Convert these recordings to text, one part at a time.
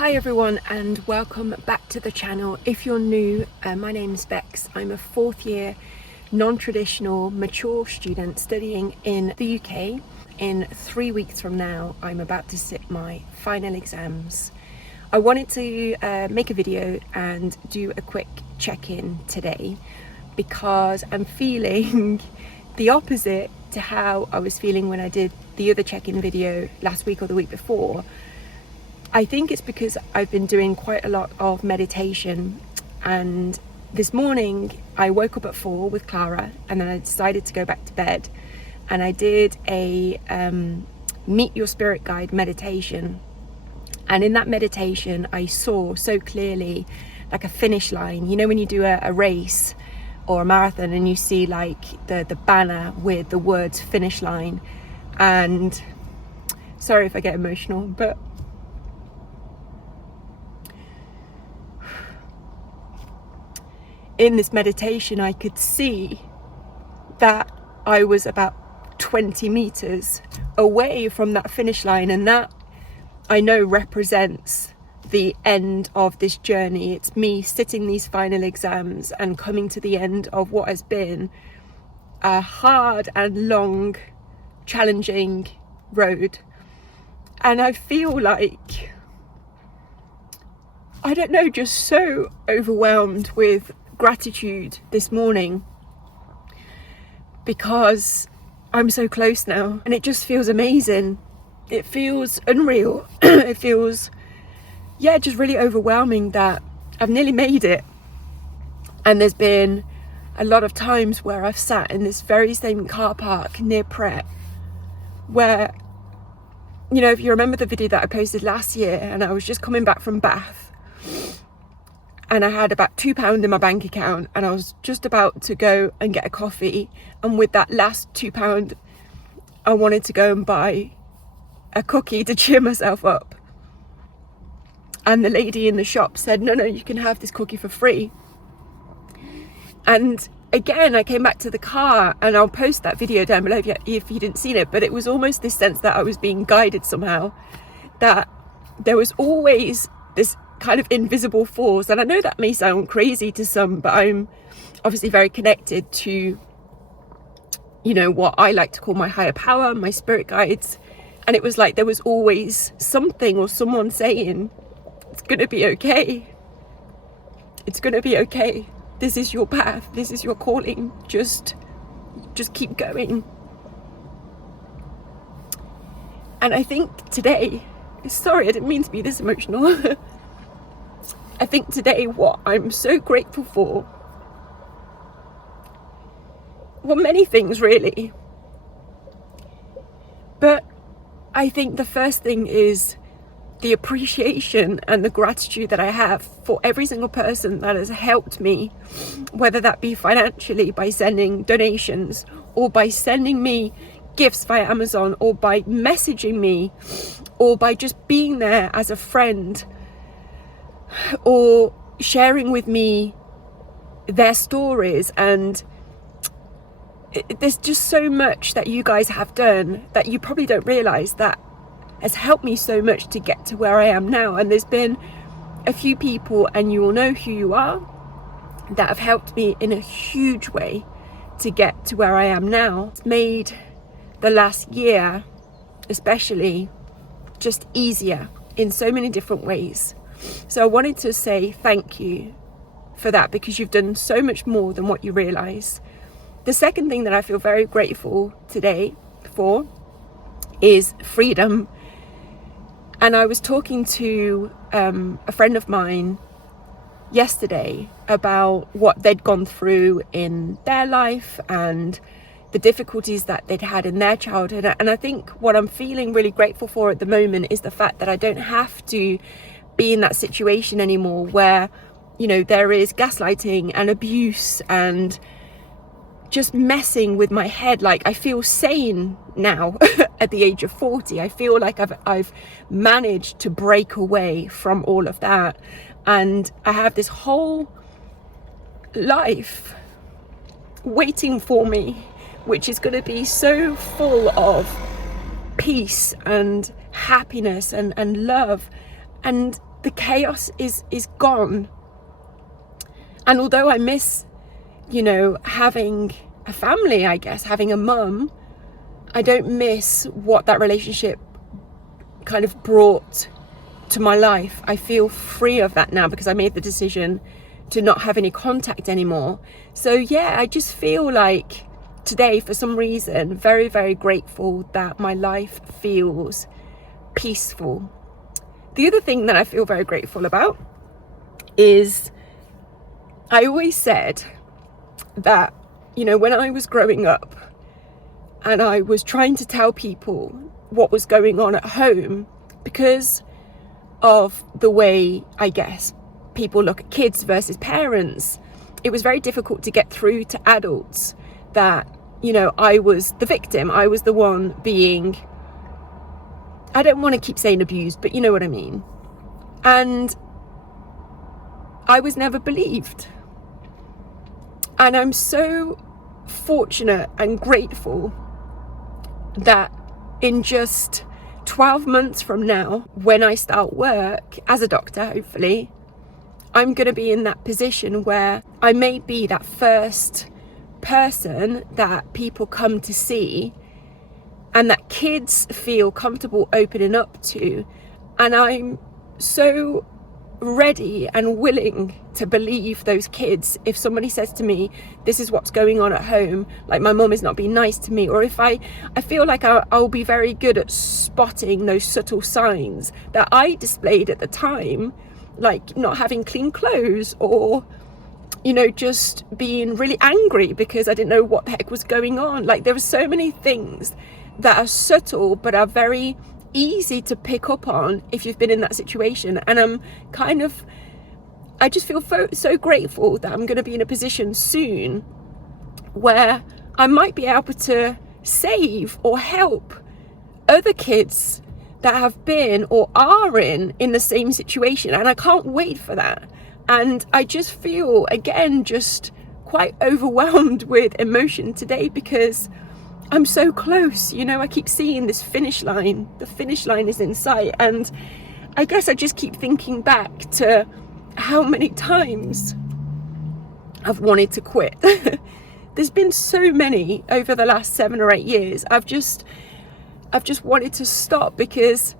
Hi everyone and welcome back to the channel. If you're new, my name's Becs. I'm a fourth year non-traditional mature student studying in the UK. In 3 weeks from now I'm about to sit my final exams. I wanted to make a video and do a quick check-in today because I'm feeling the opposite to how I was feeling when I did the other check-in video last week or the week before. I think it's because I've been doing quite a lot of meditation, and this morning I woke up at 4 with Clara and then I decided to go back to bed, and I did a meet your spirit guide meditation. And in that meditation I saw so clearly like a finish line. You know when you do a race or a marathon and you see like the banner with the words finish line, and sorry if I get emotional, but in this meditation I could see that I was about 20 meters away from that finish line, and that I know represents the end of this journey. It's me sitting these final exams and coming to the end of what has been a hard and long, challenging road. And I feel like, I don't know, just so overwhelmed with gratitude this morning because I'm so close now, and it just feels amazing. It feels unreal. It feels, yeah, just really overwhelming that I've nearly made it. And there's been a lot of times where I've sat in this very same car park near Pret where, you know, if you remember the video that I posted last year, and I was just coming back from Bath and I had about £2 in my bank account, and I was just about to go and get a coffee, and with that last £2 I wanted to go and buy a cookie to cheer myself up, and the lady in the shop said no, you can have this cookie for free. And again I came back to the car, and I'll post that video down below if you didn't see it, but it was almost this sense that I was being guided somehow, that there was always this kind of invisible force. And I know that may sound crazy to some, but I'm obviously very connected to, you know, what I like to call my higher power, my spirit guides. And it was like there was always something or someone saying, it's gonna be okay, it's gonna be okay, this is your path, this is your calling, just keep going. And I think today, sorry, I didn't mean to be this emotional. I think today what I'm so grateful for, well, many things really, but I think the first thing is the appreciation and the gratitude that I have for every single person that has helped me, whether that be financially by sending donations, or by sending me gifts via Amazon, or by messaging me, or by just being there as a friend, or sharing with me their stories. And there's just so much that you guys have done that you probably don't realize that has helped me so much to get to where I am now. And there's been a few people, and you will know who you are, that have helped me in a huge way to get to where I am now. It's made the last year especially just easier in so many different ways. So I wanted to say thank you for that, because you've done so much more than what you realize. The second thing that I feel very grateful today for is freedom. And I was talking to a friend of mine yesterday about what they'd gone through in their life and the difficulties that they'd had in their childhood. And I think what I'm feeling really grateful for at the moment is the fact that I don't have to be in that situation anymore where, you know, there is gaslighting and abuse and just messing with my head. Like, I feel sane now at the age of 40. I feel like I've managed to break away from all of that, and I have this whole life waiting for me, which is going to be so full of peace and happiness and love. And the chaos is gone. And although I miss, having a family, I guess, having a mum, I don't miss what that relationship kind of brought to my life. I feel free of that now because I made the decision to not have any contact anymore. So yeah, I just feel like today, for some reason, very, very grateful that my life feels peaceful. The other thing that I feel very grateful about is I always said that, when I was growing up and I was trying to tell people what was going on at home, because of the way, I guess, people look at kids versus parents, it was very difficult to get through to adults that, I was the victim. I was the one being, I don't want to keep saying abused, but you know what I mean. And I was never believed. And I'm so fortunate and grateful that in just 12 months from now, when I start work as a doctor, hopefully, I'm going to be in that position where I may be that first person that people come to see and that kids feel comfortable opening up to. And I'm so ready and willing to believe those kids if somebody says to me, this is what's going on at home, like my mum is not being nice to me, or if I feel like I'll be very good at spotting those subtle signs that I displayed at the time, like not having clean clothes, or just being really angry because I didn't know what the heck was going on. Like, there are so many things that are subtle but are very easy to pick up on if you've been in that situation. And I just feel so grateful that I'm going to be in a position soon where I might be able to save or help other kids that have been or are in the same situation. And I can't wait for that. And I just feel, again, just quite overwhelmed with emotion today because I'm so close. I keep seeing this finish line. The finish line is in sight. And I guess I just keep thinking back to how many times I've wanted to quit. There's been so many over the last 7 or 8 years. I've just wanted to stop because,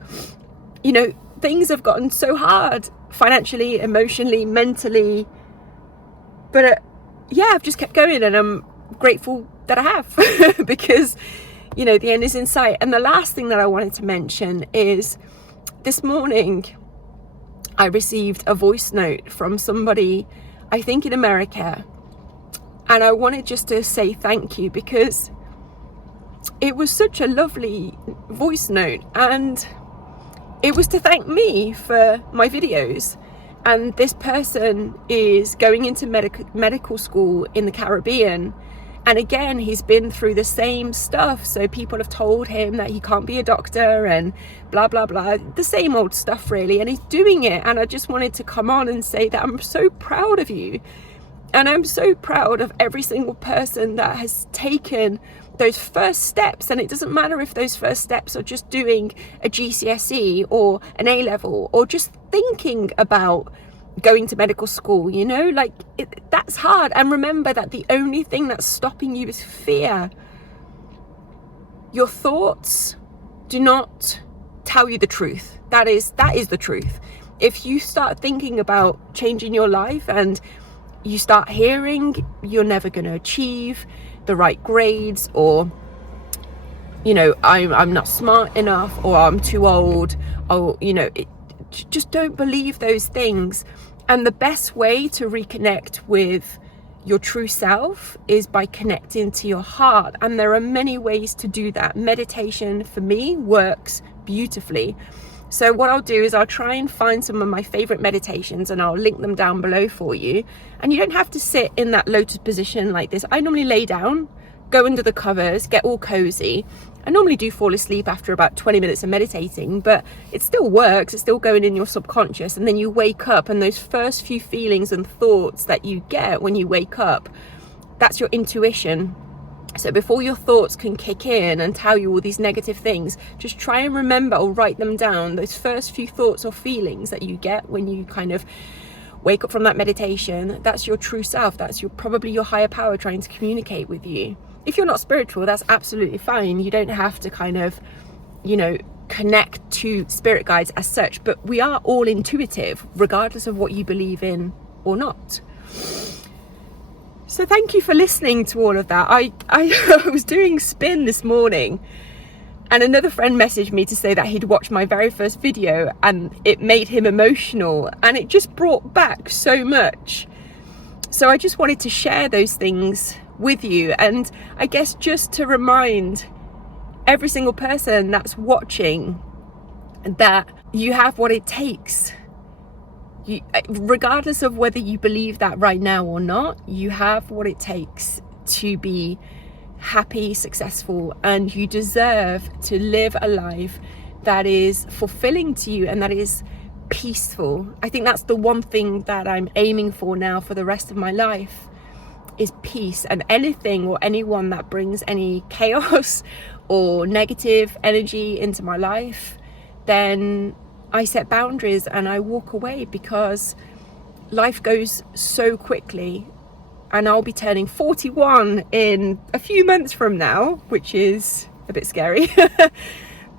things have gotten so hard financially, emotionally, mentally. But I've just kept going, and I'm grateful that I have because the end is in sight. And the last thing that I wanted to mention is this morning I received a voice note from somebody, I think in America, and I wanted just to say thank you because it was such a lovely voice note, and it was to thank me for my videos. And this person is going into medical school in the Caribbean. And again, he's been through the same stuff. So people have told him that he can't be a doctor and blah, blah, blah. The same old stuff, really. And he's doing it. And I just wanted to come on and say that I'm so proud of you. And I'm so proud of every single person that has taken those first steps. And it doesn't matter if those first steps are just doing a GCSE or an A-level or just thinking about going to medical school, that's hard. And remember that the only thing that's stopping you is fear. Your thoughts do not tell you the truth. That is the truth. If you start thinking about changing your life and you start hearing you're never going to achieve the right grades, or I'm not smart enough, or I'm too old, or just don't believe those things. And the best way to reconnect with your true self is by connecting to your heart. And there are many ways to do that. Meditation, for me, works beautifully. So what I'll do is I'll try and find some of my favorite meditations and I'll link them down below for you. And you don't have to sit in that lotus position like this. I normally lay down, go under the covers, get all cozy. I normally do fall asleep after about 20 minutes of meditating, but it still works. It's still going in your subconscious. And then you wake up, and those first few feelings and thoughts that you get when you wake up, that's your intuition. So before your thoughts can kick in and tell you all these negative things, just try and remember or write them down, those first few thoughts or feelings that you get when you kind of wake up from that meditation. That's your true self. That's probably your higher power trying to communicate with you. If you're not spiritual, that's absolutely fine. You don't have to kind of, connect to spirit guides as such, but we are all intuitive, regardless of what you believe in or not. So thank you for listening to all of that. I was doing spin this morning, and another friend messaged me to say that he'd watched my very first video and it made him emotional, and it just brought back so much. So I just wanted to share those things with you, and I guess just to remind every single person that's watching that you have what it takes. Regardless of whether you believe that right now or not, you have what it takes to be happy, successful, and you deserve to live a life that is fulfilling to you and that is peaceful. I think that's the one thing that I'm aiming for now for the rest of my life, is peace. And anything or anyone that brings any chaos or negative energy into my life, then I set boundaries and I walk away, because life goes so quickly, and I'll be turning 41 in a few months from now, which is a bit scary,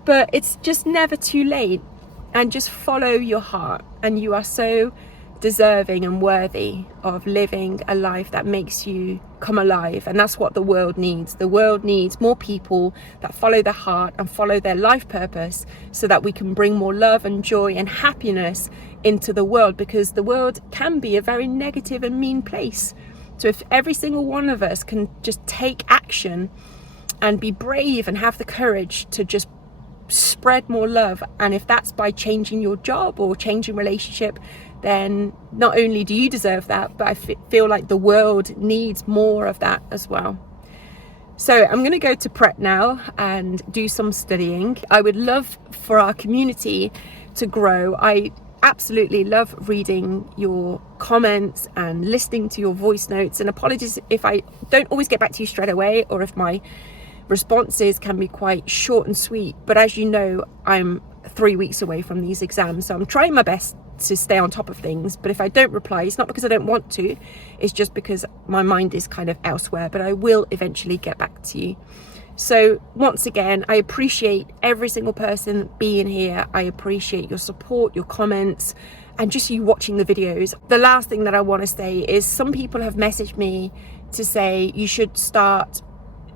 but it's just never too late. And just follow your heart, and you are so deserving and worthy of living a life that makes you come alive. And that's what the world needs. The world needs more people that follow their heart and follow their life purpose, so that we can bring more love and joy and happiness into the world, because the world can be a very negative and mean place. So if every single one of us can just take action and be brave and have the courage to just spread more love, and if that's by changing your job or changing relationship, then not only do you deserve that, but I feel like the world needs more of that as well. So I'm going to go to prep now and do some studying. I would love for our community to grow. I absolutely love reading your comments and listening to your voice notes, and apologies if I don't always get back to you straight away, or if my responses can be quite short and sweet. But as you know, I'm 3 weeks away from these exams, so I'm trying my best to stay on top of things. But if I don't reply, it's not because I don't want to, it's just because my mind is kind of elsewhere. But I will eventually get back to you. So once again, I appreciate every single person being here. I appreciate your support, your comments, and just you watching the videos. The last thing that I want to say is, some people have messaged me to say you should start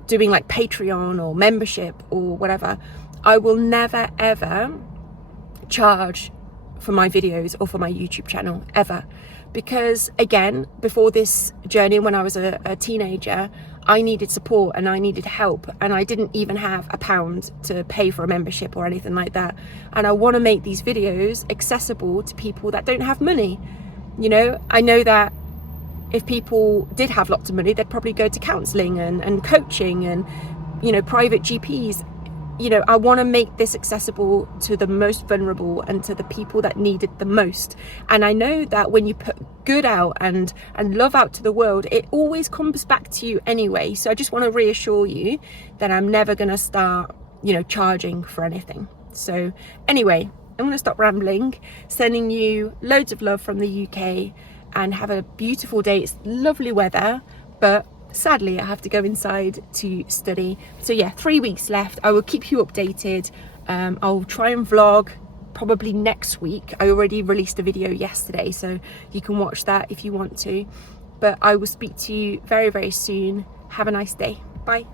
doing like Patreon or membership or whatever. I will never ever charge for my videos or for my YouTube channel, ever. Because again, before this journey, when I was a teenager, I needed support and I needed help, and I didn't even have £1 to pay for a membership or anything like that. And I want to make these videos accessible to people that don't have money. I know that if people did have lots of money, they'd probably go to counselling and coaching and private GPs. I want to make this accessible to the most vulnerable and to the people that need it the most. And I know that when you put good out and love out to the world, it always comes back to you anyway. So I just want to reassure you that I'm never going to start, charging for anything. So anyway, I'm going to stop rambling, sending you loads of love from the UK, and have a beautiful day. It's lovely weather, but sadly I have to go inside to study. So yeah, 3 weeks left. I will keep you updated. I'll try and vlog probably next week. I already released a video yesterday, so you can watch that if you want to. But I will speak to you very, very soon. Have a nice day. Bye.